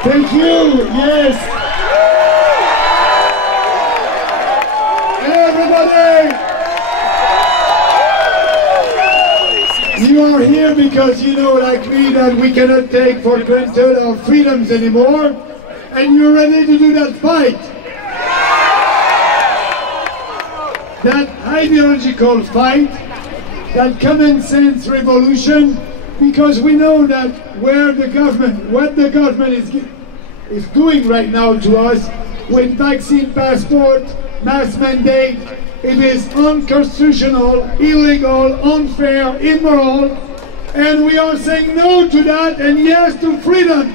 Thank you, yes. Everybody, you are here because you know, like me, that we cannot take for granted our freedoms anymore, and you're ready to do that fight. That ideological fight, that common sense revolution, because we know that what the government is doing right now to us with vaccine passport, mass mandate, it is unconstitutional, illegal, unfair, immoral, and we are saying no to that and yes to freedom.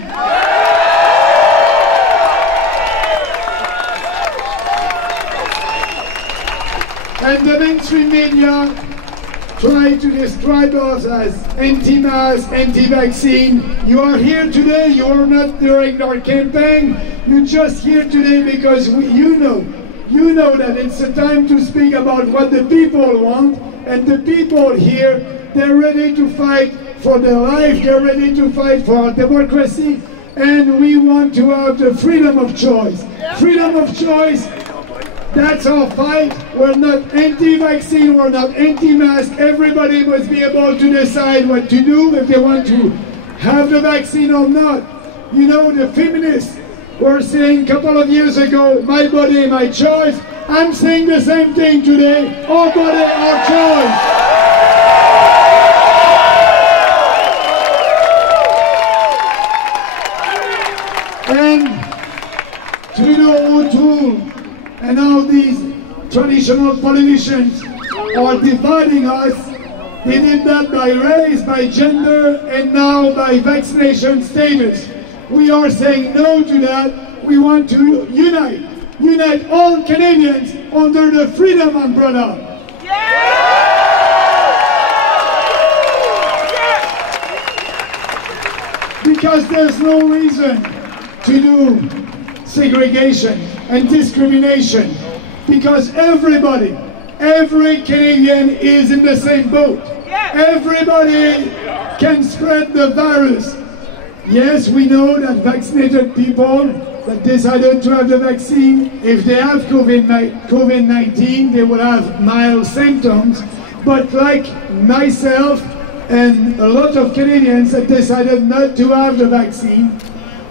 And the mainstream media try to describe us as anti-mask, anti-vaccine. You are here today, you are not during our campaign, you're just here today because you know that it's a time to speak about what the people want, and the people here, they're ready to fight for their life, they're ready to fight for our democracy, and we want to have the freedom of choice. Freedom of choice. That's our fight. We're not anti-vaccine, we're not anti-mask. Everybody must be able to decide what to do, if they want to have the vaccine or not. You know, the feminists were saying a couple of years ago, my body, my choice. I'm saying the same thing today, our body, our choice. And Trudeau, O'Toole, and all these traditional politicians are dividing us. They did that by race, by gender, and now by vaccination status. We are saying no to that. We want to unite all Canadians under the freedom umbrella. Because there's no reason to do segregation and discrimination, because every Canadian is in the same boat. Everybody can spread the virus. Yes, we know that vaccinated people that decided to have the vaccine, if they have COVID-19, they will have mild symptoms, but like myself and a lot of Canadians that decided not to have the vaccine,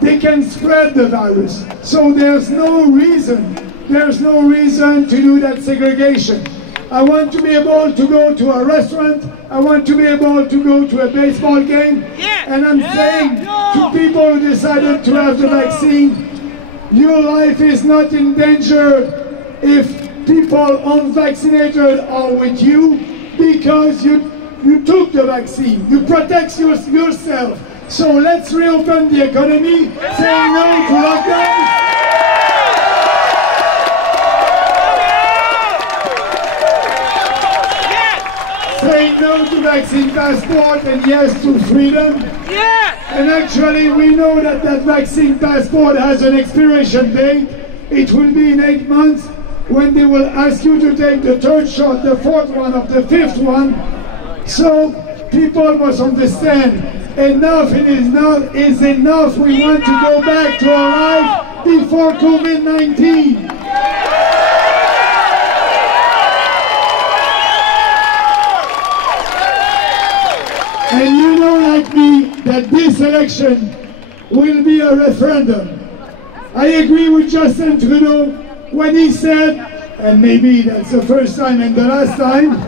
they can spread the virus. So there's no reason to do that segregation. I want to be able to go to a restaurant, I want to be able to go to a baseball game, and I'm saying to people who decided to have the vaccine, your life is not in danger if people unvaccinated are with you, because you took the vaccine, you protect yourself. So let's reopen the economy, say no to lockdown. Say no to vaccine passport and yes to freedom. And actually we know that that vaccine passport has an expiration date. It will be in 8 months when they will ask you to take the 3rd shot, the 4th one, or the 5th one. So people must understand, enough is enough. We want to go back to our life before COVID-19. And you know, like me, that this election will be a referendum. I agree with Justin Trudeau when he said, and maybe that's the first time and the last time,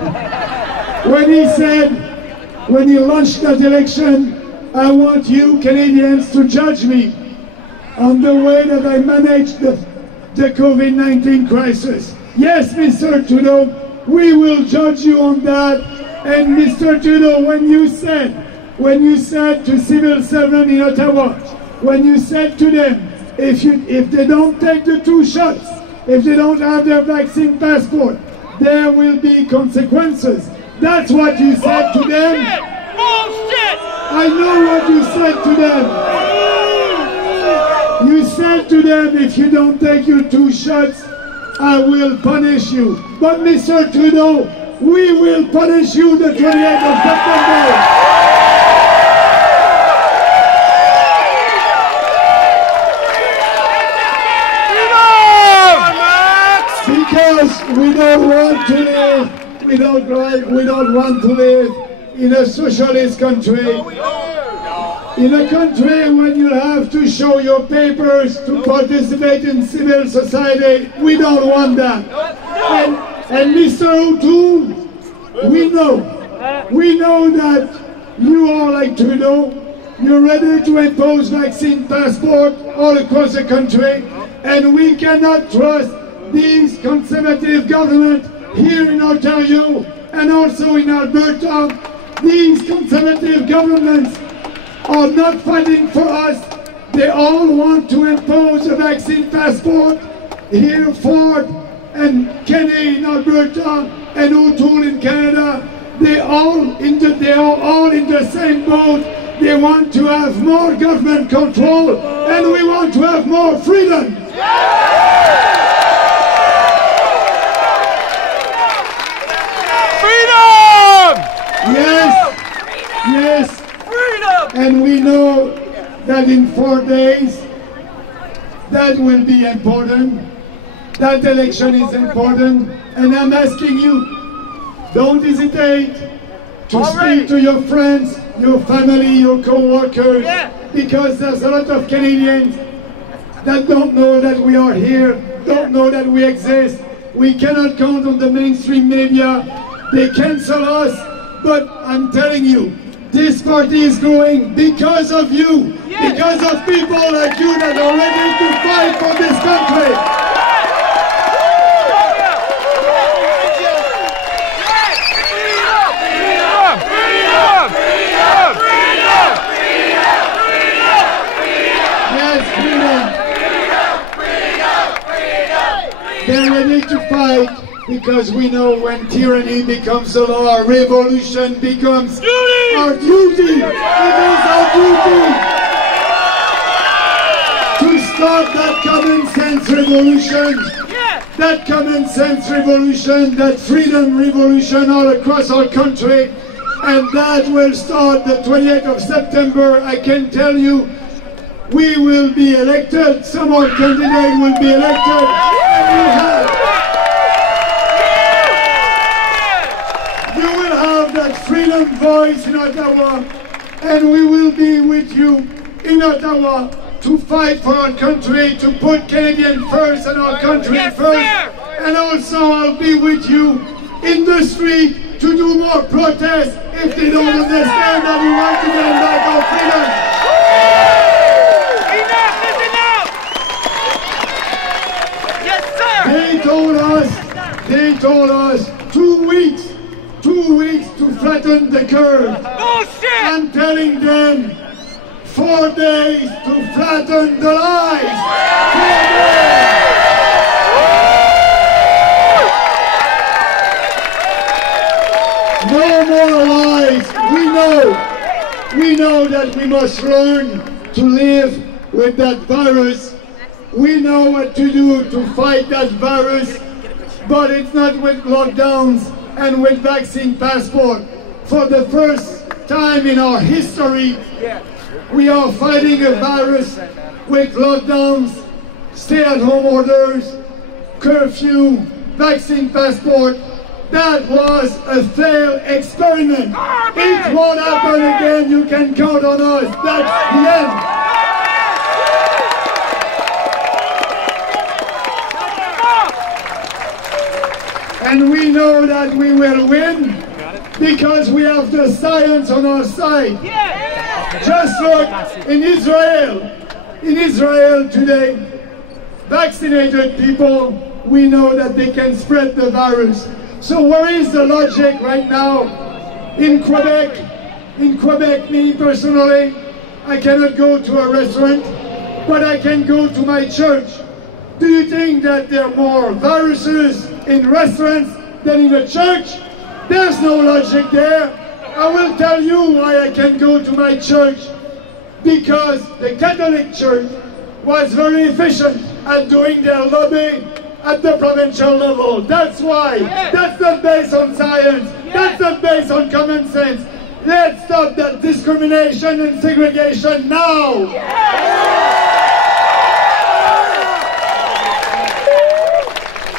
when he said, when he launched that election, I want you Canadians to judge me on the way that I managed the COVID-19 crisis. Yes, Mr. Trudeau, we will judge you on that. And Mr. Trudeau, when you said to civil servants in Ottawa, when you said to them, if they don't take the 2 shots, if they don't have their vaccine passport, there will be consequences. That's what you said to them. Bullshit! I know what you said to them. You said to them, if you don't take your 2 shots, I will punish you. But Mr. Trudeau, we will punish you the 28th of September. don't want to live, we don't want to live in a socialist country. In a country when you have to show your papers to participate in civil society, we don't want that. And Mr. O'Toole, we know that you are like Trudeau, you're ready to impose vaccine passport all across the country, and we cannot trust these conservative government here in Ontario and also in Alberta. These conservative governments are not fighting for us. They all want to impose a vaccine passport. Here, Ford and Kenney in Alberta and O'Toole in Canada, they are all in the same boat. They want to have more government control, and we want to have more freedom. Freedom! Yes. And we know that in 4 days, that will be important. That election is important. And I'm asking you, don't hesitate to speak to your friends, your family, your co-workers, because there's a lot of Canadians that don't know that we are here, don't know that we exist. We cannot count on the mainstream media. They cancel us, but I'm telling you, this party is growing because of you, because of people like you that are ready to fight for this country. Yes, freedom. They're ready to fight. Because we know when tyranny becomes a law, revolution becomes our duty. It is our duty to start that common sense revolution. That common sense revolution, that freedom revolution all across our country. And that will start the 28th of September. I can tell you, we will be elected. Some more candidates will be elected. And we have that freedom voice in Ottawa, and we will be with you in Ottawa to fight for our country, to put Canadian first and our country first, and also I'll be with you in the street to do more protests if they don't understand that we want to get back our freedom. Yes, sir! They told us 2 weeks to flatten the curve. Bullshit! I'm telling them 4 days to flatten the lies. 4 days. No more lies. We know that we must learn to live with that virus. We know what to do to fight that virus, but it's not with lockdowns and with vaccine passport. For the first time in our history, we are fighting a virus with lockdowns, stay-at-home orders, curfew, vaccine passport. That was a failed experiment. It won't happen again. You can count on us. That's the end. And we know that we will win because we have the science on our side. Just look in Israel. In Israel today, vaccinated people, we know that they can spread the virus. So where is the logic right now? In Quebec, me personally, I cannot go to a restaurant, but I can go to my church. Do you think that there are more viruses in restaurants than in a church? There's no logic there. I will tell you why I can go to my church. Because the Catholic Church was very efficient at doing their lobbying at the provincial level. That's why. That's not based on science. That's not based on common sense. Let's stop that discrimination and segregation now.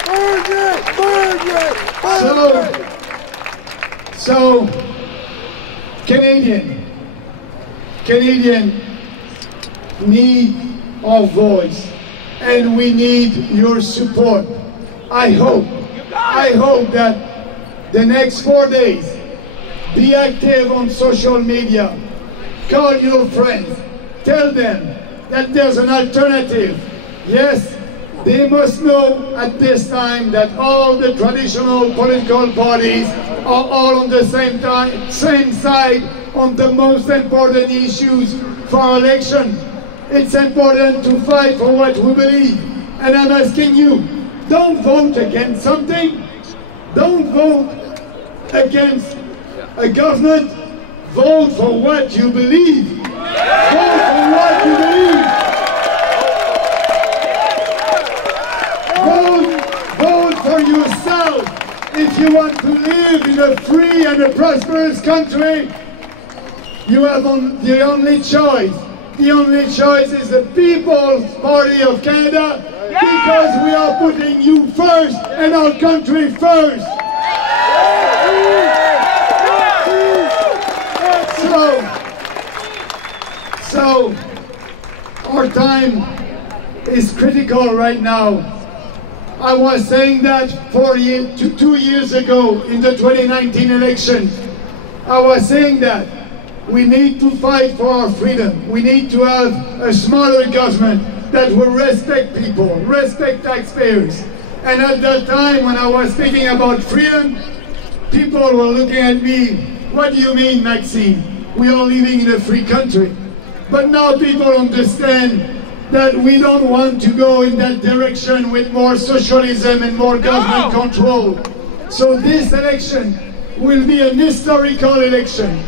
Burn it! Burn So, Canadian need our voice, and we need your support. I hope that the next 4 days, be active on social media, call your friends, tell them that there's an alternative. Yes, they must know at this time that all the traditional political parties are all on the same side on the most important issues for our election. It's important to fight for what we believe. And I'm asking you, don't vote against something. Don't vote against a government. Vote for what you believe. Vote for what you believe. Vote for yourself. If you want to live in a free and a prosperous country, you have the only choice. The only choice is the People's Party of Canada, because we are putting you first and our country first. So our time is critical right now. I was saying that 2 years ago in the 2019 election. I was saying that we need to fight for our freedom. We need to have a smaller government that will respect people, respect taxpayers. And at that time when I was speaking about freedom, people were looking at me, what do you mean, Maxime? We are living in a free country. But now people understand that we don't want to go in that direction with more socialism and more government control. So this election will be an historical election.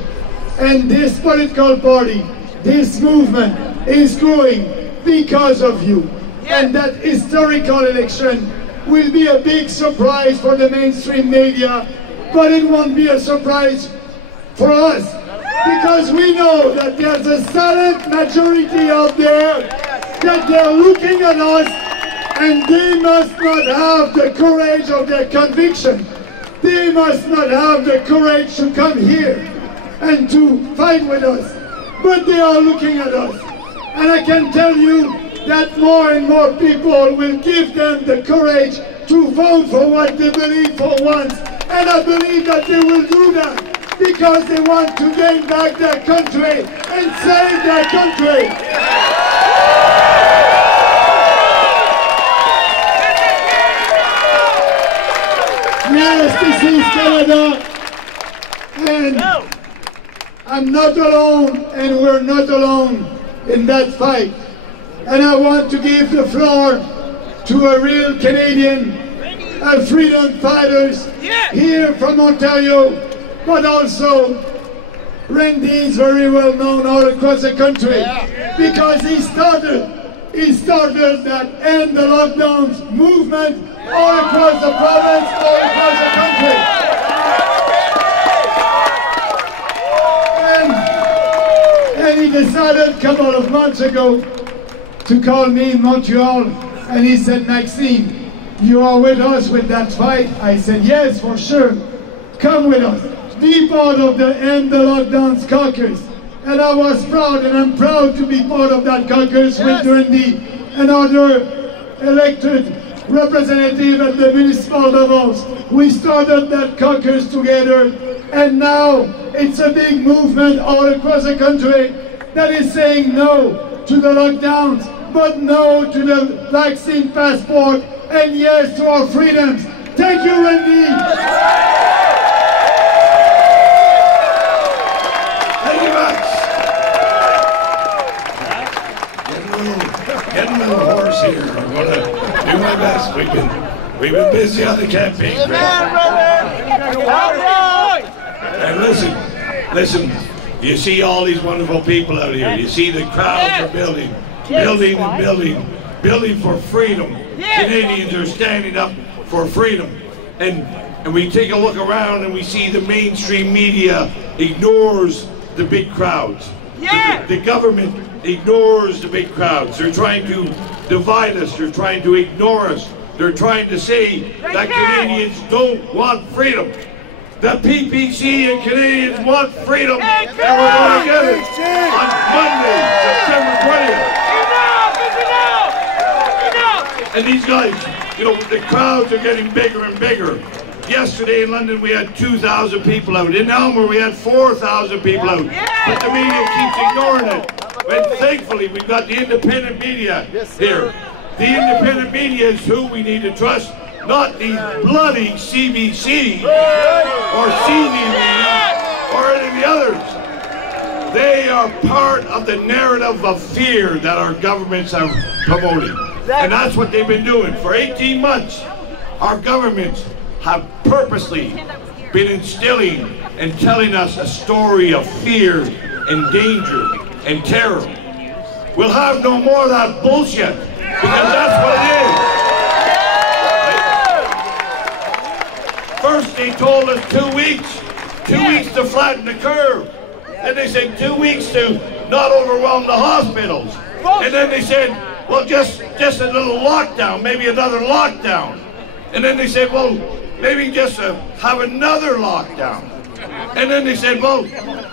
And this political party, this movement is growing because of you. And that historical election will be a big surprise for the mainstream media, but it won't be a surprise for us, because we know that there's a silent majority out there that they're looking at us, and they must not have the courage of their conviction. They must not have the courage to come here and to fight with us, but they are looking at us. And I can tell you that more and more people will give them the courage to vote for what they believe for once. And I believe that they will do that because they want to gain back their country and save their country. Yes, this is Canada, and I'm not alone, and we're not alone in that fight. And I want to give the floor to a real Canadian, a freedom fighters here from Ontario, but also Randy is very well known all across the country because he started that End the Lockdowns movement all across the province, all across the country. And he decided a couple of months ago to call me in Montreal, and he said, Maxime, you are with us with that fight? I said, yes, for sure. Come with us. Be part of the End the Lockdowns caucus. And I was proud, and I'm proud to be part of that caucus with Randy and other elected representatives at the municipal levels. We started that caucus together, and now it's a big movement all across the country that is saying no to the lockdowns, but no to the vaccine passport, and yes to our freedoms. Thank you, Randy. Thank you, Max. Getting a little hoarse here. I'm going to do my best. We've been busy on the campaign. And listen. You see all these wonderful people out here. You see the crowds are building for freedom. Canadians are standing up for freedom. And we take a look around and we see the mainstream media ignores the big crowds. The government ignores the big crowds. They're trying to divide us. They're trying to ignore us. they're trying to say that Canadians don't want freedom. The PPC and Canadians want freedom, and we're going to get it on Monday, September 20th. And these guys, you know, the crowds are getting bigger and bigger. Yesterday in London we had 2,000 people out. In Elmer we had 4,000 people out. But the media keeps ignoring it. But thankfully we've got the independent media here. The independent media is who we need to trust, not these bloody CBC or CBC or any of the others. They are part of the narrative of fear that our governments are promoting. And that's what they've been doing. For 18 months, our governments have purposely been instilling and telling us a story of fear and danger and terror. We'll have no more of that bullshit, because that's what it is. First they told us 2 weeks, 2 weeks to flatten the curve. Then they said 2 weeks to not overwhelm the hospitals. And then they said, well, just a little lockdown, maybe another lockdown. And then they said, well, maybe just have another lockdown. And then they said, well,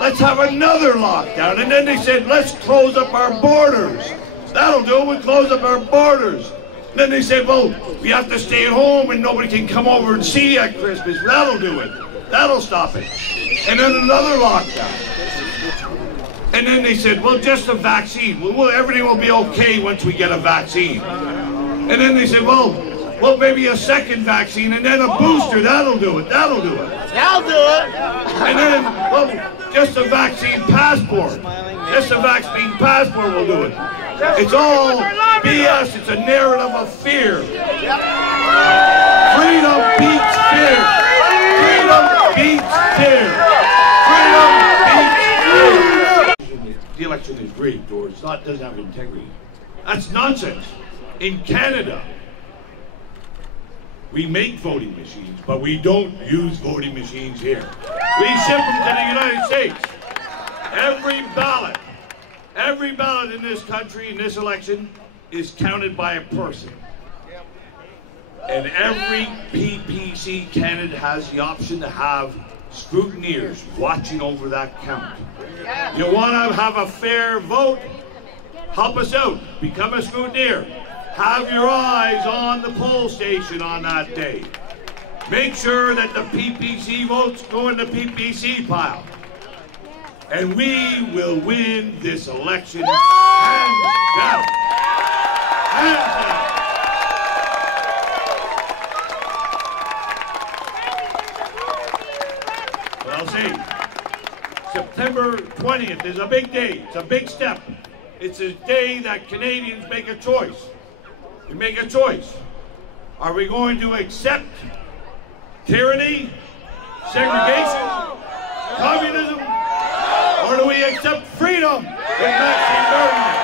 let's have another lockdown. And then they said, let's close up our borders. That'll do it, we'll close up our borders. And then they said, well, we have to stay at home and nobody can come over and see you at Christmas. That'll do it. That'll stop it. And then another lockdown. And then they said, well, just a vaccine. Well, everything will be okay once we get a vaccine. And then they said, well, maybe a second vaccine and then a booster. That'll do it. That'll do it. That'll do it. And then, well, just a vaccine passport. Just a vaccine passport will do it. It's all BS. It's a narrative of fear. Freedom beats fear. Freedom beats fear. Freedom beats fear. The election is rigged, or it's not, doesn't have integrity. That's nonsense. In Canada, we make voting machines, but we don't use voting machines here. We ship them to the United States. Every ballot in this country, in this election, is counted by a person. And every PPC candidate has the option to have scrutineers watching over that count. You want to have a fair vote? Help us out. Become a scrutineer. Have your eyes on the poll station on that day. Make sure that the PPC votes go in the PPC pile. And we will win this election hands down. Hands down. Well, I'll say, September 20th is a big day. It's a big step. It's a day that Canadians make a choice. We make a choice. Are we going to accept tyranny, segregation, communism, or do we accept freedom with Maxime Bernier?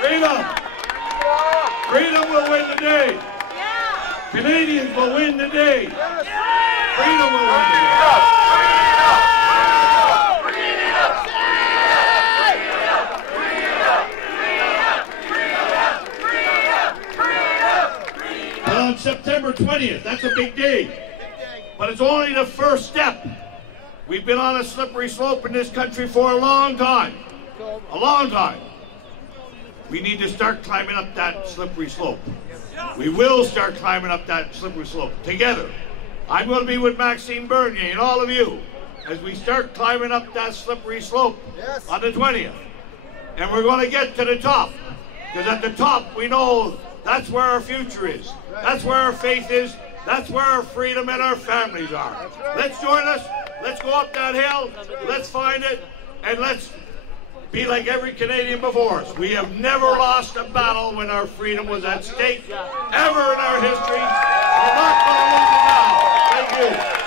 Freedom! Freedom will win the day. Canadians will win the day. Freedom will win the day. On September 20th, that's a big day. But it's only the first step. We've been on a slippery slope in this country for a long time. A long time. We need to start climbing up that slippery slope. We will start climbing up that slippery slope together. I'm going to be with Maxime Bernier and all of you as we start climbing up that slippery slope on the 20th. And we're going to get to the top. Because at the top, we know that's where our future is. That's where our faith is. That's where our freedom and our families are. Let's join us. Let's go up that hill. Let's find it. And let's be like every Canadian before us. We have never lost a battle when our freedom was at stake, ever in our history. We're not going to lose it now. Thank you.